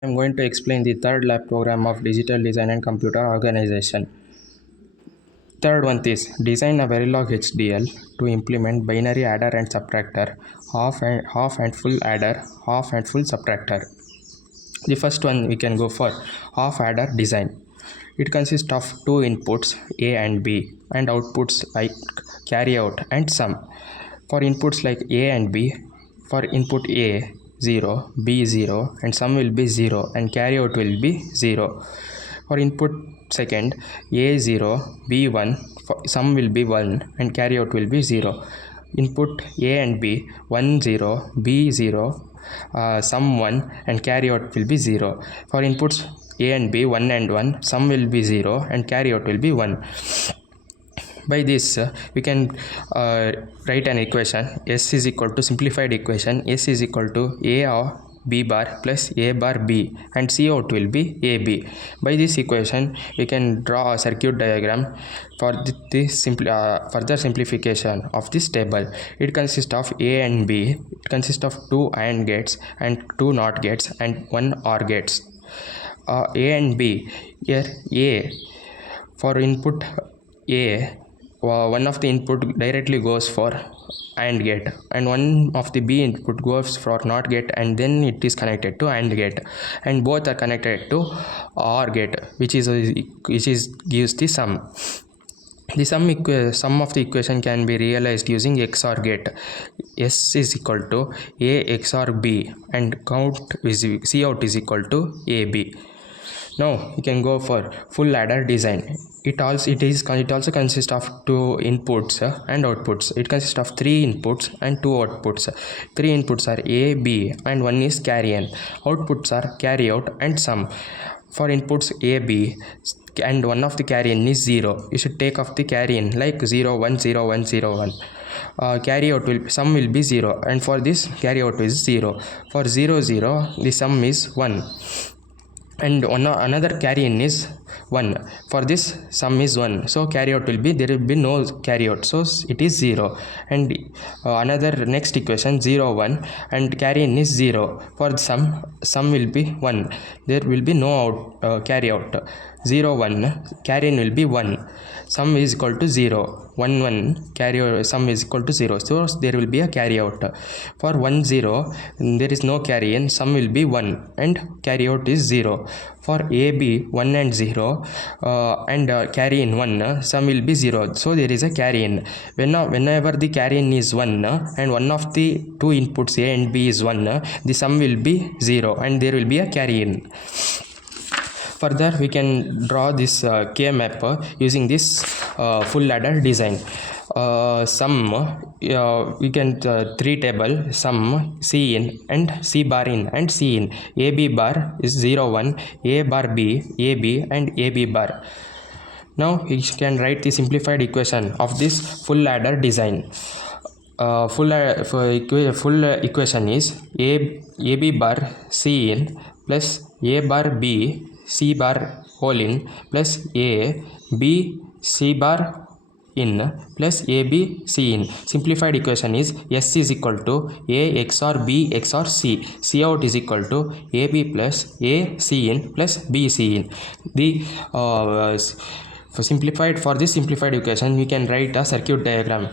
I'm going to explain the third lab program of digital design and computer organization. Third one is design a Verilog HDL to implement binary adder and subtractor, half and full adder, half and full subtractor. The first one we can go for half adder design. It consists of two inputs A and B and outputs like carry out and sum. For inputs like A and B, for input A 0, B 0 and sum will be 0 and carry out will be 0. For input second A 0, B 1, sum will be 1 and carry out will be 0. Input A and B 1 0, B 0, sum 1 and carry out will be 0. For inputs A and B 1 and 1, sum will be 0 and carry out will be 1. By this we can write an equation. S is equal to simplified equation. S is equal to A of B bar plus A bar B and C out will be AB. By this equation we can draw a circuit diagram for this further simplification of this table. It consists of A and B. It consists of two AND gates and two NOT gates and one OR gates. A and B. Here A, for input A, one of the input directly goes for AND gate and one of the B input goes for NOT gate and then it is connected to AND gate, and both are connected to OR gate, which gives the sum. The sum of the equation can be realized using XOR gate. S is equal to A XOR B and C out is equal to AB. Now you can go for full adder design. It also consists of two inputs and outputs. It consists of three inputs and two outputs. Three inputs are A, B and one is carry in. Outputs are carry out and sum. For inputs A, B and one of the carry in is 0. You should take off the carry in like 0 1 0 1 0 1. Carry out sum will be 0 and for this carry out is 0. For 0 0 the sum is 1 and another carry in is 1. For this sum is 1, so carry out will be, there will be no carry out, so it is 0. And another next equation 0 1 and carry in is 0. For sum will be 1, there will be no carry out. 0 1 carry in will be 1, sum is equal to 0. 1 1 carry sum is equal to 0, so there will be a carry out. For 1 0 there is no carry in, sum will be 1 and carry out is 0. For AB 1 and 0 and carry in 1, sum will be 0, so there is a carry in. Whenever the carry in is 1 and one of the two inputs A and B is 1, the sum will be 0 and there will be a carry in. Further we can draw this K map using this full adder design. Sum we can three table sum C in and C bar in and C in. AB bar is 0 1, A bar B, AB and AB bar. Now we can write the simplified equation of this full adder design. Full equation is AB bar C in plus A bar B C bar whole in plus A B C bar in plus AB C in. Simplified equation is S is equal to A XOR B XOR C. C out is equal to AB plus A C in plus B C in. The for this simplified equation we can write a circuit diagram.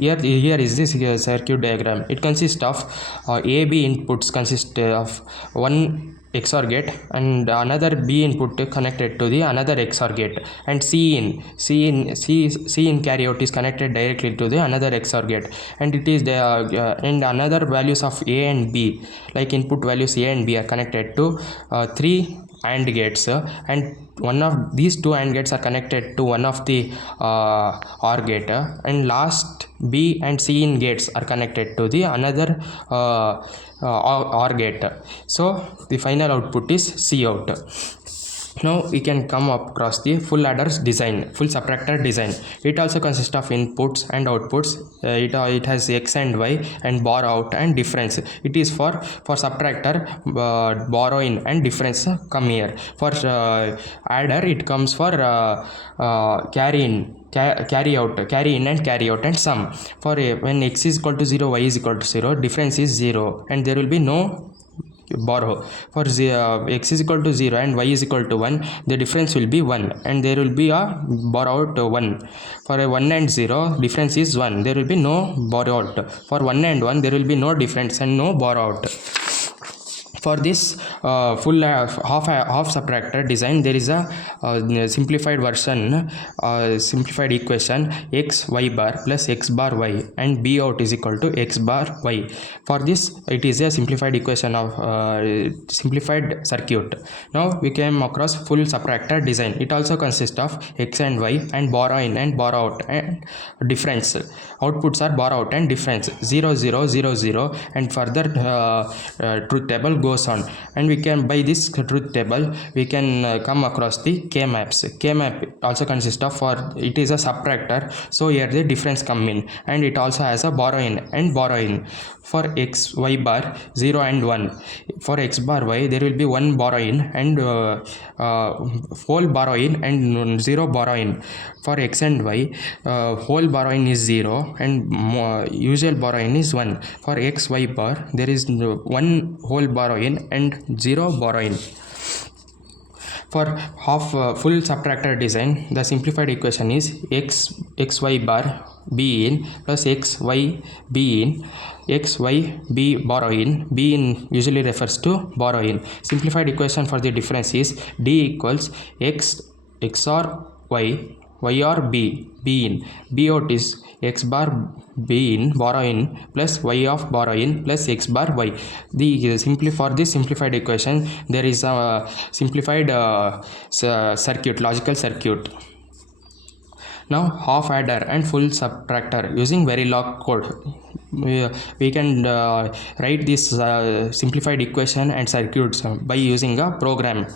Here is this circuit diagram. It consists of AB inputs consist of one XOR gate and another B input connected to the another XOR gate, and C in carry out is connected directly to the another XOR gate, and it is the and another values of A and B like input values A and B are connected to three AND gates and one of these two AND gates are connected to one of the OR gate and last B and C in gates are connected to the another OR gate. So the final output is C out. Now we can come across the full adder design, full subtractor design. It also consists of inputs and outputs. It has X and Y and borrow out and difference. It is for subtractor borrow in and difference come here. For adder it comes for carry in, carry in and carry out and sum. For when X is equal to 0, Y is equal to 0, difference is 0 and there will be no borrow. For x is equal to 0 and y is equal to 1, the difference will be 1 and there will be a borrowed 1. For a 1 and 0, difference is 1, there will be no borrowed. For 1 and 1, there will be no difference and no borrowed. For this full half subtractor design, there is a simplified version, simplified equation x y bar plus x bar y and b out is equal to x bar y. For this, it is a simplified equation of simplified circuit. Now we came across full subtractor design. It also consists of x and y and borrow in and borrow out and difference. Outputs are borrow out and difference 0 0 0 0 and further truth table goes on, and we can, by this truth table we can come across the k maps. K map also consists of, for it is a subtractor, so here the difference come in, and it also has a borrow in and borrow in. For x y bar 0 and 1, for x bar y there will be 1 borrow in and whole borrow in and 0 borrow in. For x and y, whole borrow in is 0 and usual borrow in is 1. For x y bar there is 1 whole borrow in and 0 borrow in. For half full subtractor design, the simplified equation is x y bar b in plus x y b in, x y b borrow in, b in usually refers to borrow in. Simplified equation for the difference is d equals x or y, y or b, b in, b out is x bar b in borrow in plus y of borrow in plus x bar y. For this simplified equation, there is a simplified circuit, logical circuit. Now half adder and full subtractor using Verilog code. We can write this simplified equation and circuits by using a program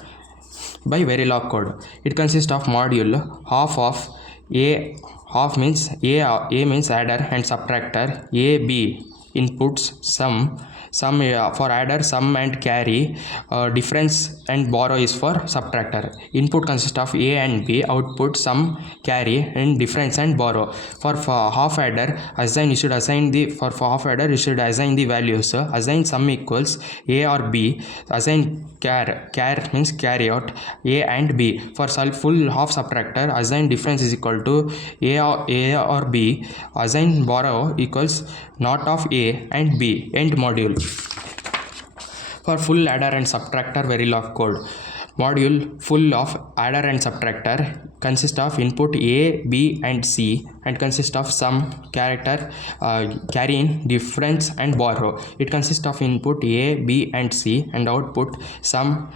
by Verilog code. It consists of module half of a. Half means a means adder and subtractor, a b inputs sum for adder sum and carry, difference and borrow is for subtractor. Input consists of a and b, output sum, carry and difference and borrow. For half adder, assign, you should assign the, for half adder you should assign the values. Assign sum equals a or b, assign care means carry out a and b. For full half subtractor, assign difference is equal to a or b, assign borrow equals not of a and b. End module. For full adder and subtractor Verilog code, module full of adder and subtractor consists of input a, b and c and consists of sum, character, carrying, difference and borrow. It consists of input a, b and c and output sum,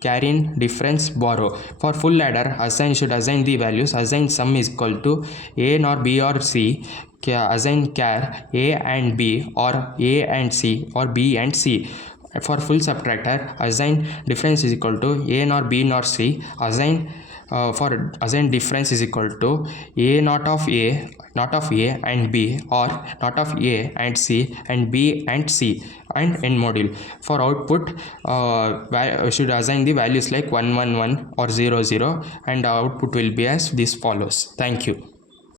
carrying, difference, borrow. For full adder, assign, should assign the values. Assign sum is equal to a nor b or c, assign char a and b or a and c or b and c. For full subtractor, assign difference is equal to a nor b nor c, assign assign difference is equal to a not of a and b or not of a and c and b and c. And end module. For output, should assign the values like 1 1 1 or 0 0 and output will be as this follows. Thank you.